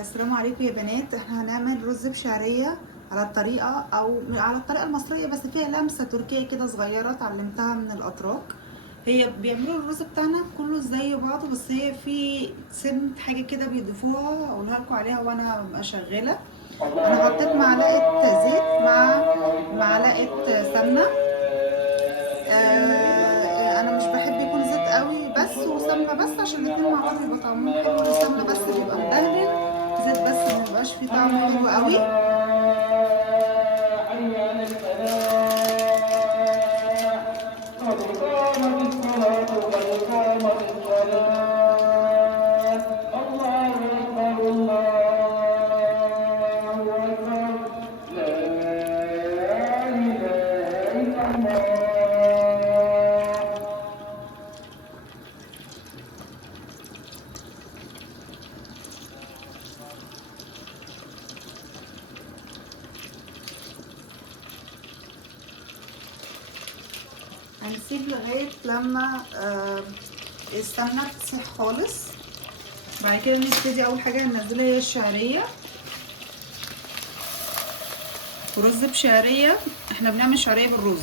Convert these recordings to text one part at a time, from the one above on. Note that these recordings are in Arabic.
السلام عليكم يا بنات. احنا هنعمل رز بشعرية على الطريقة او على الطريقة المصرية، بس فيها لمسة تركية كده صغيرة اتعلمتها من الاتراك. هي بيعملوا الرز بتاعنا كله زي بعضه، بس هي في سنة حاجة كده بيضيفوها، اقولها لكم عليها وانا ببقى شغالة. انا حطيت معلقة زيت مع معلقة سمنة. انا مش بحب يكون زيت قوي بس وسمنه بس، عشان الاتنين مع بعض بيبقى طعمهم حلو. السمنه بس بيبقى مدهن، زيت بس ما بيبقاش فيه طعم حلو قوي. هنسيب لغايه لما السمنه تسيح خالص. بعد كده نبتدي اول حاجه هننزلها هي الشعريه. ورز بشعريه، احنا بنعمل شعريه بالرز.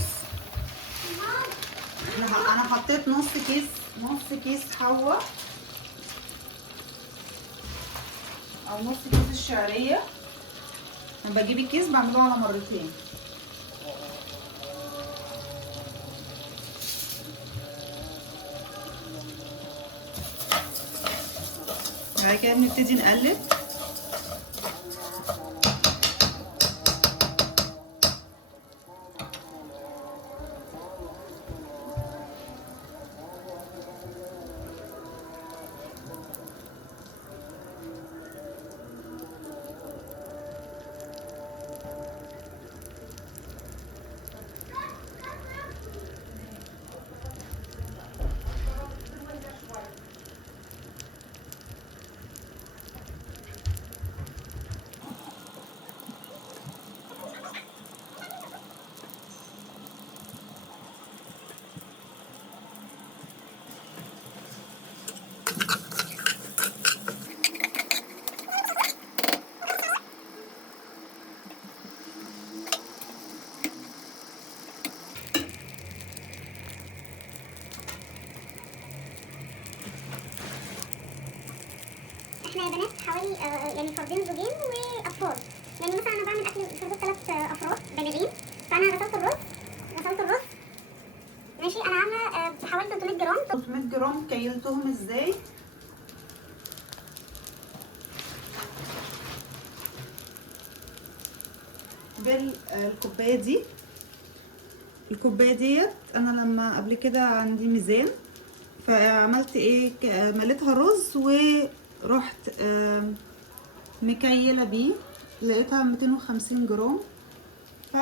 انا حطيت نص كيس حوا او نص كيس الشعريه. انا بجيب الكيس بعمله على مرتين. بعد كده بنبتدي نقلب. احنا يا بنات حوالي يعني فردين زوجين واطفال. يعني مثلا انا بعمل اكل في 3 افراد بالغين، فانا غسلت الرز ماشي. انا عامله حوالي 300 جرام. 300 جرام كيلتهم ازاي؟ بالكوبايه دي. الكوبايه ديت انا لما قبل كده عندي ميزان، فعملت ايه، مليتها رز ورحت مكيله بيه، لقيتها 250 جرام. ف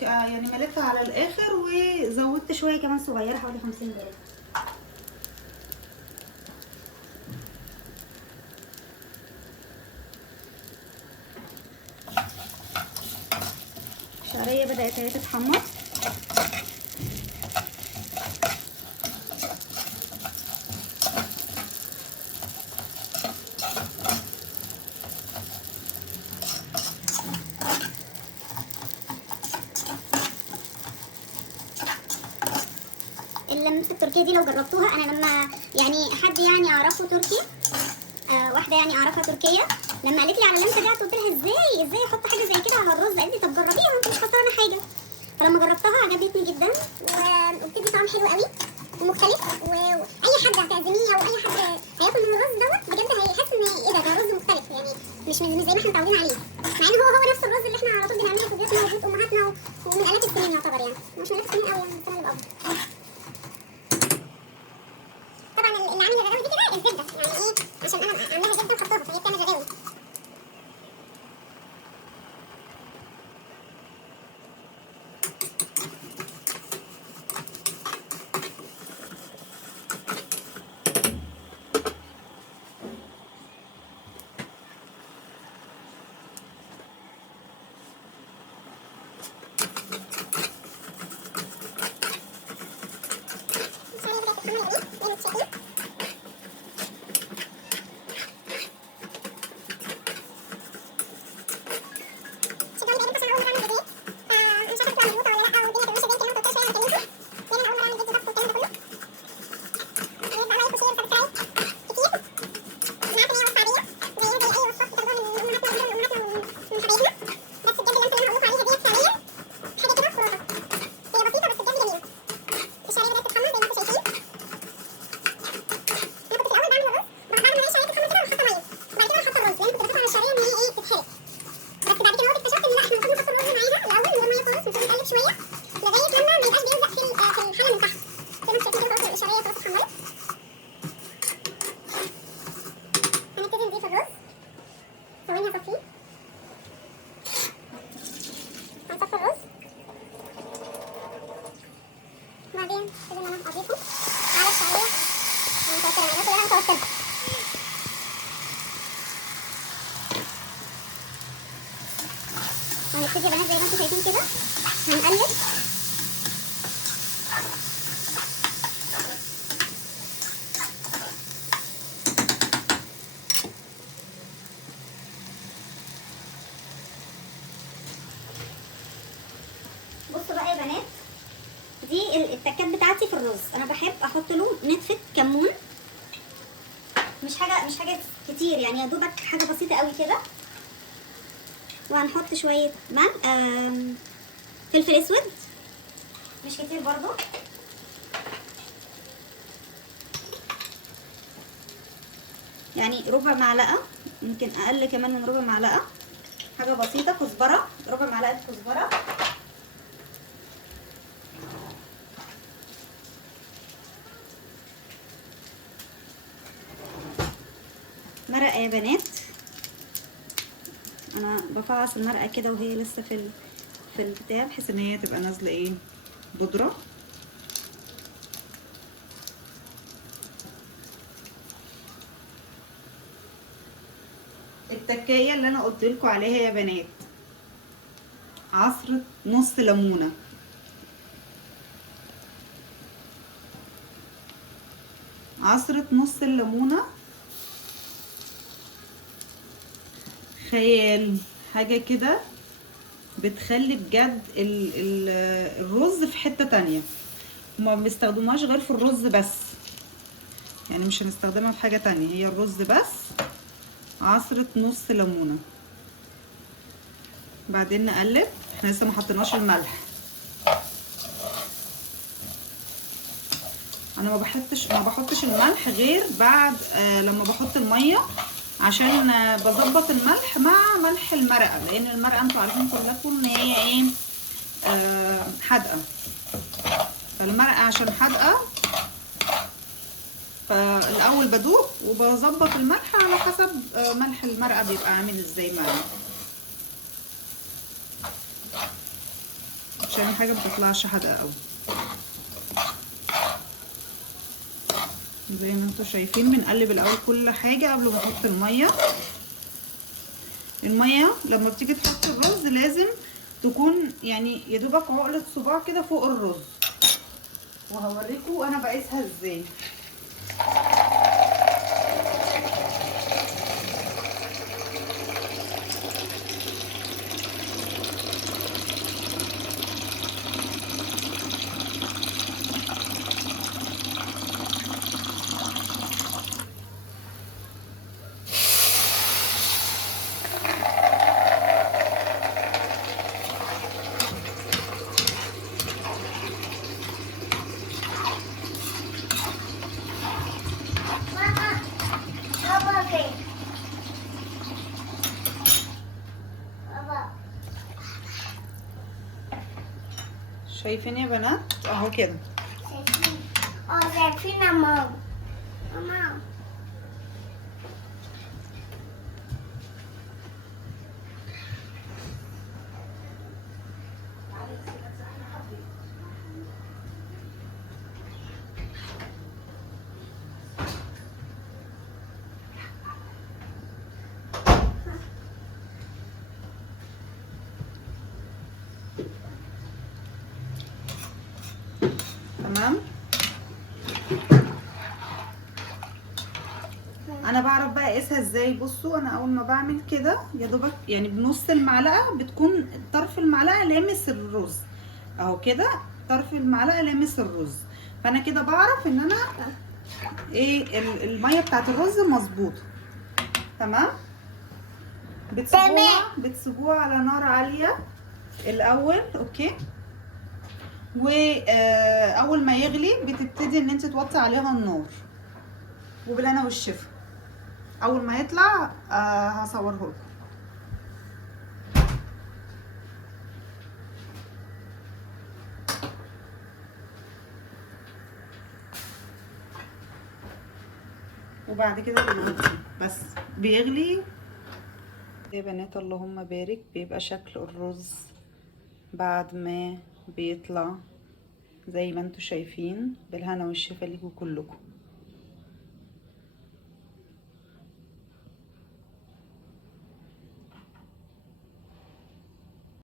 يعني مليتها على الاخر وزودت شويه كمان صغيره حوالي 50 جرام. الشعريه بدات اهي تتحمر. اللمسه التركيه دي لو جربتوها، انا لما يعني حد يعني اعرفه تركي، واحده يعني اعرفها تركيه، لما قالت لي على اللمسه دي قلت لها ازاي احط حاجه زي كده على الرز؟ قالت لي طب جربيها وانت مش خسرانه حاجه. فلما جربتها عجبتني جدا وبتدي طعم حلو قوي ومختلف، واي حد هتعزميه او اي حد هياكل من الرز دوت بجد هيحس ان ايه ده رز مختلف، يعني مش زي ما احنا متعودين عليه، مع ان هو نفس الرز اللي احنا على طول بنعمله في بيوتنا وبيوت امهاتنا ومن الاف السنين يعتبر، يعني مش من الاف السنين قوي، يعني من السنه الافضل. طبعا اللي عامل الرغاوي دي كده الزبده، يعني ايه، عشان انا عاملاها زبده وحطاها فهي بتعمل رغاوي. خليني اصفيه. هنصفي الرز بعدين كده انا اضيفه على الشعريه. انا متوتره، انا كلها متوتره. هنبتدي يا بنات زي ما انتم شايفين كده هنقلب. بصوا بقى يا بنات، دي التكات بتاعتي في الرز. انا بحب احط له نتفه كمون، مش حاجه كتير يعني، يا دوبك حاجه بسيطه قوي كده. وهنحط شويه فلفل اسود، مش كتير برضو. يعني ربع معلقه، يمكن اقل كمان من ربع معلقه، حاجه بسيطه. كزبره، ربع معلقه كزبره. مرقه يا بنات، انا بفعص المرقه كده وهي لسه في البتاع، بحيث ان هي تبقى نازله ايه، بودره. التكايه اللي انا قلت لكم عليها يا بنات، عصره نص ليمونه، عصره نص الليمونه. خيال حاجه كده بتخلي بجد الرز في حته تانية. وما بنستخدمهاش غير في الرز بس، يعني مش هنستخدمها في حاجه تانية، هي الرز بس. عصره نص ليمونه. بعدين نقلب، احنا لسه ما حطيناش الملح. انا ما بحطش الملح غير بعد لما بحط الميه، عشان بظبط الملح مع ملح المرقه، لان المرقه انتوا عارفين كلكم ان هي ايه، حادقه. فالمرقه عشان حادقه، فالاول بدوق وبظبط الملح على حسب ملح المرقه بيبقى عامل ازاي معايا، عشان الحاجه ما تطلعش حادقه قوي. زي ما انتوا شايفين بنقلب الاول كل حاجه قبل ما نحط الميه. الميه لما بتيجي تحط الرز لازم تكون يعني يا دوبك عقله صباع كده فوق الرز، وهوريكم انا بقيسها ازاي. شايفين يا بنات اهو كده. شايفين يا ماما. ماما تمام. انا بعرف بقى اقيسها ازاي. بصوا انا اول ما بعمل كده يا دوبك يعني بنص المعلقه بتكون طرف المعلقه لامس الرز اهو كده، طرف المعلقه لامس الرز. فانا كده بعرف ان انا ايه الميه بتاعت الرز مظبوطه. تمام. بتسيبوها على نار عاليه الاول، اوكي. واول ما يغلي بتبتدي ان انت توطي عليها النار، وبالهنا والشفا. اول ما يطلع هصوره لكم. وبعد كده بنغطيه، بس بيغلي يا بنات اللهم بارك، بيبقى شكل الرز بعد ما بيطلع زي ما انتوا شايفين. بالهنا والشفا ليكوا كلكم.